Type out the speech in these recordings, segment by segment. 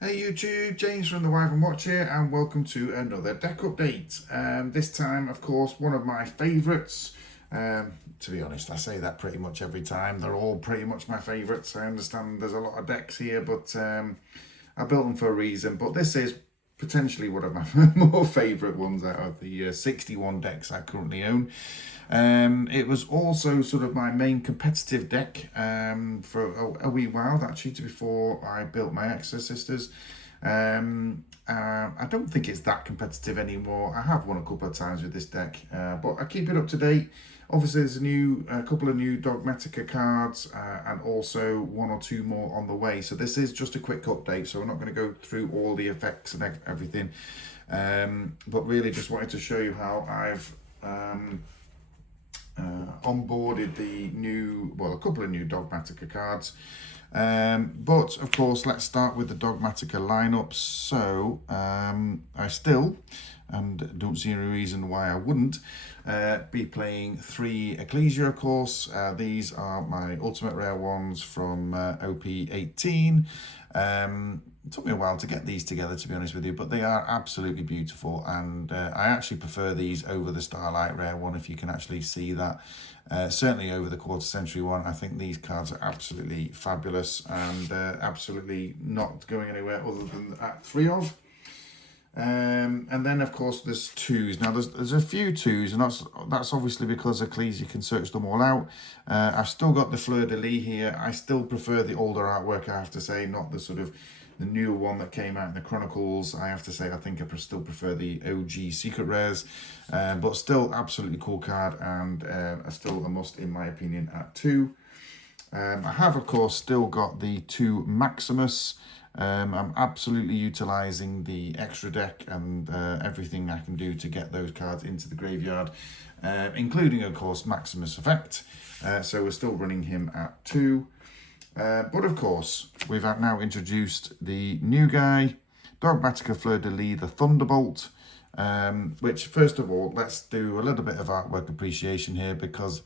Hey YouTube, James from the Wyvern Watch here, and welcome to another deck update. This time, of course, one of my favourites. To be honest, I say that pretty much every time. They're all pretty much my favourites. I understand there's a lot of decks here, but I built them for a reason. But this is potentially one of my more favourite ones out of the 61 decks I currently own. It was also sort of my main competitive deck for a wee while, actually, before I built my Exorcisters. I don't think it's that competitive anymore. I have won a couple of times with this deck, but I keep it up to date. Obviously, there's a couple of new Dogmatika cards, and also one or two more on the way. So this is just a quick update. So I'm not going to go through all the effects and everything, but really just wanted to show you how I've onboarded a couple of new Dogmatika cards. But of course, let's start with the Dogmatika lineup. So I still, and don't see any reason why I wouldn't, be playing 3 Ecclesia, of course. These are my ultimate rare ones from OP18. It took me a while to get these together, to be honest with you, but they are absolutely beautiful, and I actually prefer these over the Starlight Rare one, if you can actually see that. Certainly over the Quarter Century one. I think these cards are absolutely fabulous and absolutely not going anywhere other than at 3 of. And then of course there's 2s. Now there's a few 2s, and that's obviously because Ecclesia can search them all out. I've still got the Fleur de Lis here. I still prefer the older artwork, I have to say, not the sort of the newer one that came out in the Chronicles. I have to say, I think I still prefer the OG Secret Rares, but still absolutely cool card, and still a must in my opinion at 2. I have, of course, still got the 2 Maximus. I'm absolutely utilising the extra deck and everything I can do to get those cards into the graveyard, including, of course, Maximus Effect. So we're still running him at 2. But of course, we've now introduced the new guy, Dogmatika Fleur de Lis, the Thunderbolt, which, first of all, let's do a little bit of artwork appreciation here, because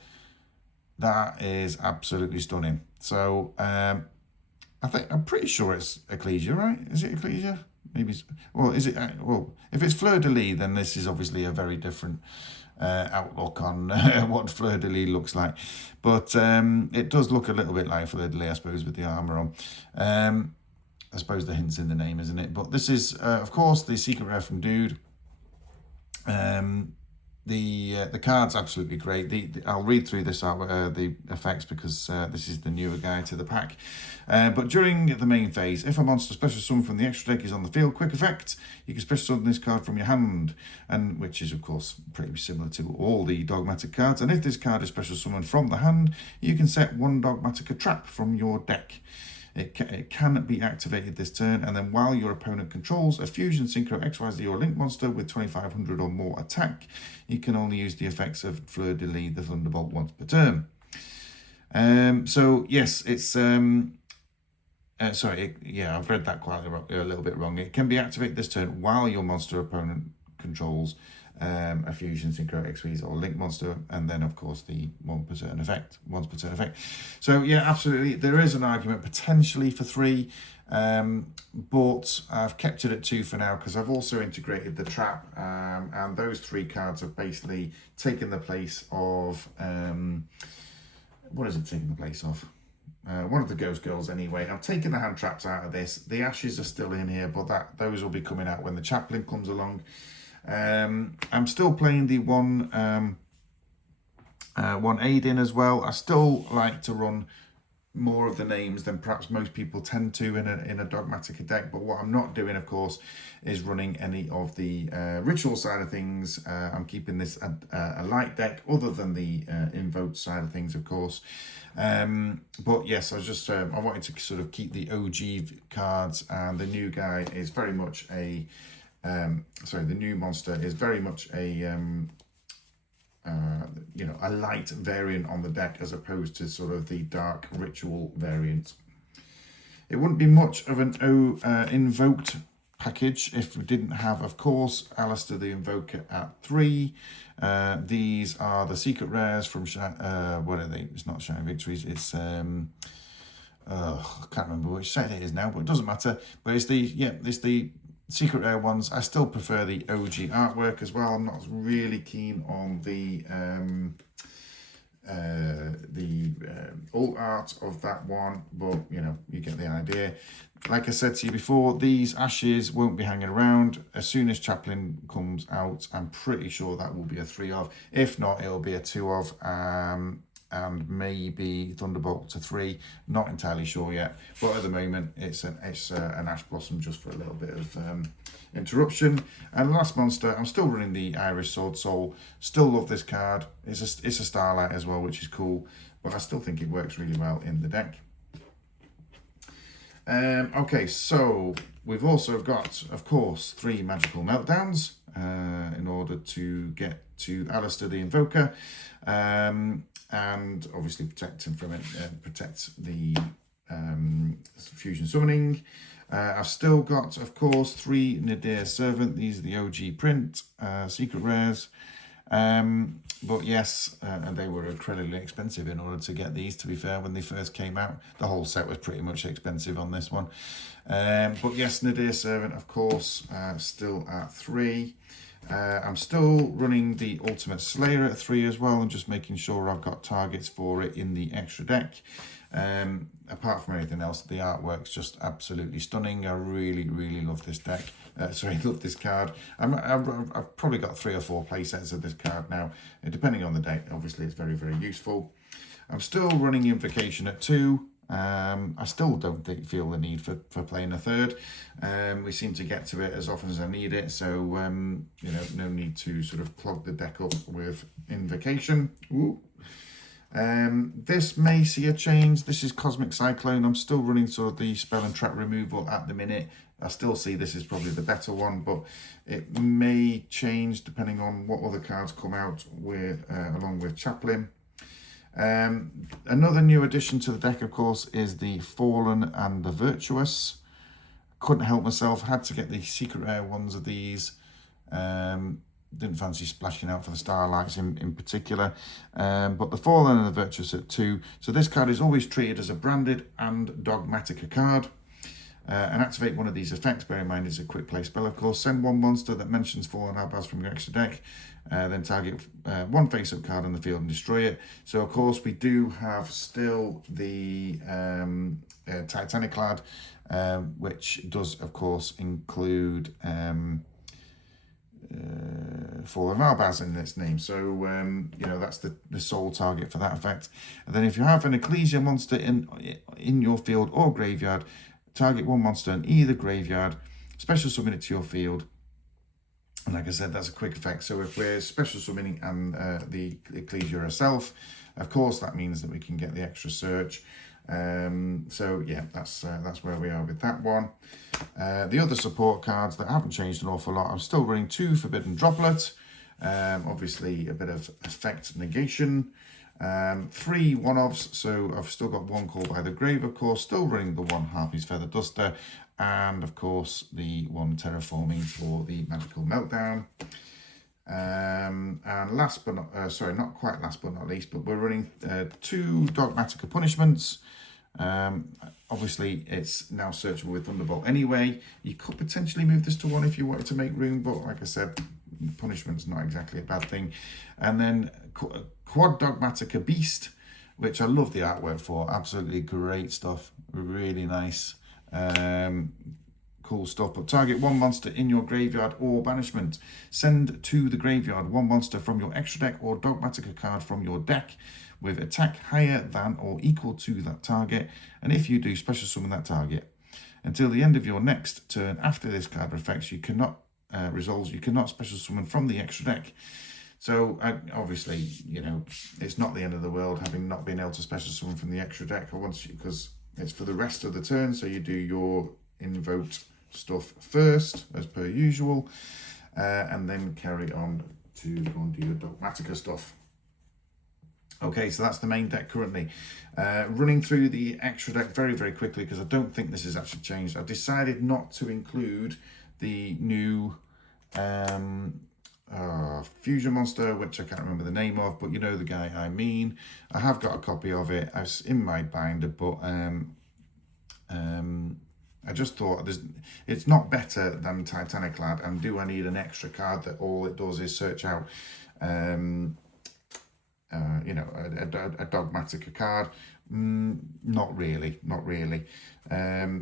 that is absolutely stunning. So I'm pretty sure it's Ecclesia, right? Is it Ecclesia? Maybe. Is it? Well, if it's Fleur de Lis, then this is obviously a very different outlook on what Fleur de Lis looks like. But it does look a little bit like Fleur de Lis, I suppose, with the armour on. I suppose the hint's in the name, isn't it? But this is, of course, the secret rare from Dude. The card's absolutely great. I'll read through this the effects, because this is the newer guy to the pack. But during the main phase, if a monster special summon from the extra deck is on the field, quick effect, you can special summon this card from your hand, and which is of course pretty similar to all the Dogmatic cards. And if this card is special summoned from the hand, you can set 1 Dogmatica trap from your deck. It can be activated this turn, and then while your opponent controls a Fusion, Synchro, XYZ or Link monster with 2500 or more attack, you can only use the effects of Fleur de Lis, the Thunderbolt, once per turn. So yes, it's sorry, I've read that quite a little bit wrong. It can be activated this turn while your monster opponent controls a Fusion, Synchro, XYZ or Link monster, and then of course the once per turn effect. So yeah, absolutely, there is an argument potentially for 3, but I've kept it at 2 for now, because I've also integrated the trap, and those 3 cards have basically taken the place of what is it taking the place of? One of the Ghost Girls anyway. I've taken the hand traps out of this. The Ashes are still in here, but those will be coming out when the Chaplain comes along. I'm still playing the one aid in as well. I still like to run more of the names than perhaps most people tend to in a Dogmatica deck, but what I'm not doing, of course, is running any of the ritual side of things. I'm keeping this a light deck, other than the Invoked side of things, of course. But yes, I wanted to sort of keep the OG cards, and the new guy is very much a the new monster is very much a a light variant on the deck, as opposed to sort of the dark ritual variant. It wouldn't be much of an Invoked package if we didn't have, of course, Alistair the Invoker at 3. These are the secret rares from what are they? It's not Shining Victories. It's I can't remember which set it is now, but it doesn't matter. But it's the secret rare ones. I still prefer the OG artwork as well. I'm not really keen on the alt art of that one, but you know, you get the idea. Like I said to you before, these ashes won't be hanging around. As soon as Chaplin comes out, I'm pretty sure that will be a 3 of. If not, it'll be a 2 of, and maybe Thunderbolt to 3. Not entirely sure yet, but at the moment it's an Ash Blossom just for a little bit of interruption. And last monster, I'm still running the Irish Sword Soul. Still love this card. It's a Starlight as well, which is cool, but I still think it works really well in the deck. Okay, so we've also got, of course, 3 Magical Meltdowns in order to get to Alistair the Invoker, and obviously protect him from it, protect the fusion summoning. I've still got, of course, 3 Nadir Servant. These are the OG print, secret rares. But yes, and they were incredibly expensive in order to get these, to be fair, when they first came out. The whole set was pretty much expensive on this one. But yes, Nadir Servant, of course, still at 3. I'm still running the Ultimate Slayer at 3 as well, and just making sure I've got targets for it in the extra deck. Apart from anything else, the artwork's just absolutely stunning. I really, really love this deck. Love this card. I've probably got 3 or 4 play sets of this card now. Depending on the deck, obviously it's very, very useful. I'm still running Invocation at 2. I still don't feel the need for playing a 3rd. We seem to get to it as often as I need it, so you know, no need to sort of clog the deck up with Invocation. Ooh. This may see a change. This is Cosmic Cyclone. I'm still running sort of the spell and trap removal at the minute. I still see this is probably the better one, but it may change depending on what other cards come out with along with Chaplin. Another new addition to the deck, of course, is the Fallen and the Virtuous. Couldn't help myself, had to get the secret rare ones of these. Didn't fancy splashing out for the Starlights in particular. But the Fallen and the Virtuous at 2. So this card is always treated as a branded and Dogmatika card. And activate one of these effects. Bear in mind it's a quick play spell, of course. Send 1 monster that mentions Fallen Albaz from your extra deck. Then target 1 face-up card on the field and destroy it. So, of course, we do have still the Titaniclad, which does, of course, include Fallen Albaz in its name. So, you know, that's the sole target for that effect. And then if you have an Ecclesia monster in your field or graveyard, target 1 monster in either graveyard, special summon it to your field. And like I said, that's a quick effect. So if we're special summoning and the Ecclesia herself, of course, that means that we can get the extra search. So yeah, that's where we are with that one. The other support cards that haven't changed an awful lot. I'm still running 2 Forbidden Droplet. Obviously, a bit of effect negation. 3 one-offs, so I've still got 1 Call by the Grave, of course, still running the 1 Harpy's Feather Duster, and of course the 1 Terraforming for the Magical Meltdown. And last but not, not quite last but not least, but we're running 2 Dogmatika Punishments. Obviously it's now searchable with Thunderbolt anyway. You could potentially move this to 1 if you wanted to make room, but like I said, punishment's not exactly a bad thing. And then Quad Dogmatika Beast, which I love the artwork for. Absolutely great stuff. Really nice. Cool stuff. But target 1 monster in your graveyard or banishment. Send to the graveyard 1 monster from your extra deck or Dogmatika card from your deck with attack higher than or equal to that target. And if you do, special summon that target. Until the end of your next turn after this card effects, you cannot resolves, you cannot special summon from the extra deck. So obviously, you know, it's not the end of the world having not been able to special summon from the extra deck because it's for the rest of the turn. So you do your invoked stuff first, as per usual, and then carry on to go and do your Dogmatika stuff. Okay, so that's the main deck currently. Running through the extra deck very, very quickly because I don't think this has actually changed. I've decided not to include the new fusion monster, which I can't remember the name of, but you know the guy I mean. I have got a copy of it. It's in my binder, but I just thought it's not better than Titanic Lad, and do I need an extra card that all it does is search out, you know, a Dogmatika card? Not really, not really.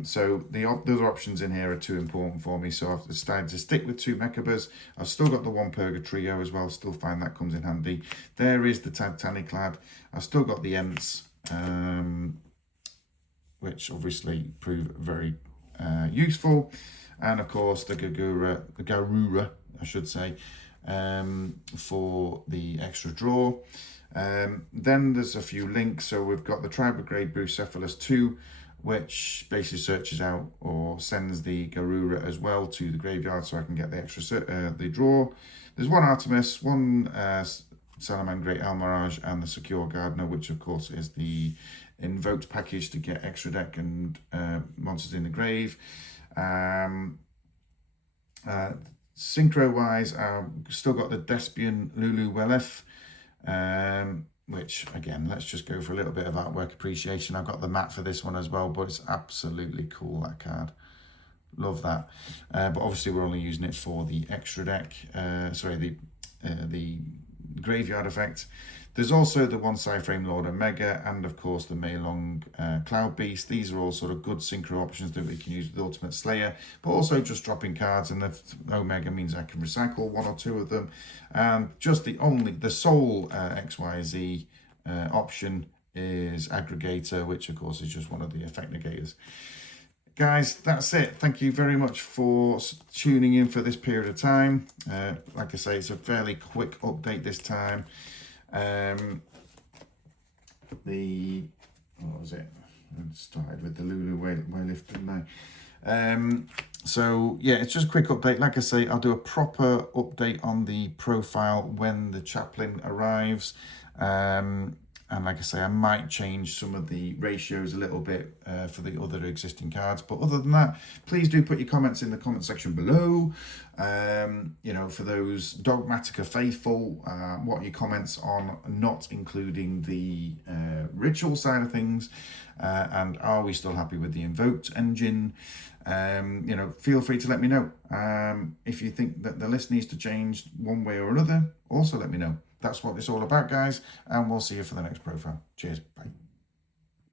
So the other options in here are too important for me, so I've decided to stick with 2 Mechabas. I've still got the 1 Purgatrio as well, still find that comes in handy. There is the Titanic Lad. I've still got the Ents, which obviously prove very useful, and of course the Garura, I should say, for the extra draw. Then there's a few links. So we've got the Tribrigade Bucephalus 2, which basically searches out or sends the Garura as well to the graveyard, so I can get the extra the draw. There's 1 Artemis, 1 Salaman Great Almirage, and the Secure Gardener, which of course is the Invoked package to get extra deck and monsters in the grave. Synchro wise, I've still got the Despian Lulu Welef, which again, let's just go for a little bit of artwork appreciation. I've got the mat for this one as well, but it's absolutely cool, that card. Love that. But obviously we're only using it for the extra deck, sorry, the graveyard effect. There's also the 1 Cyframe Lord Omega, and of course the Meilong Cloud Beast. These are all sort of good synchro options that we can use with Ultimate Slayer, but also just dropping cards, and the Omega means I can recycle 1 or 2 of them. And just the sole XYZ option is Aggregator, which of course is just one of the effect negators. Guys, that's it. Thank you very much for tuning in for this period of time. Like I say, it's a fairly quick update this time. What was it? I started with the Lulu Weightlift, didn't I? So yeah, it's just a quick update. Like I say, I'll do a proper update on the profile when the chaplain arrives. And like I say, I might change some of the ratios a little bit for the other existing cards. But other than that, please do put your comments in the comment section below. You know, for those Dogmatika faithful, what are your comments on not including the ritual side of things? And are we still happy with the Invoked engine? You know, feel free to let me know. If you think that the list needs to change one way or another, also let me know. That's what it's all about, guys, and we'll see you for the next profile. Cheers. Bye.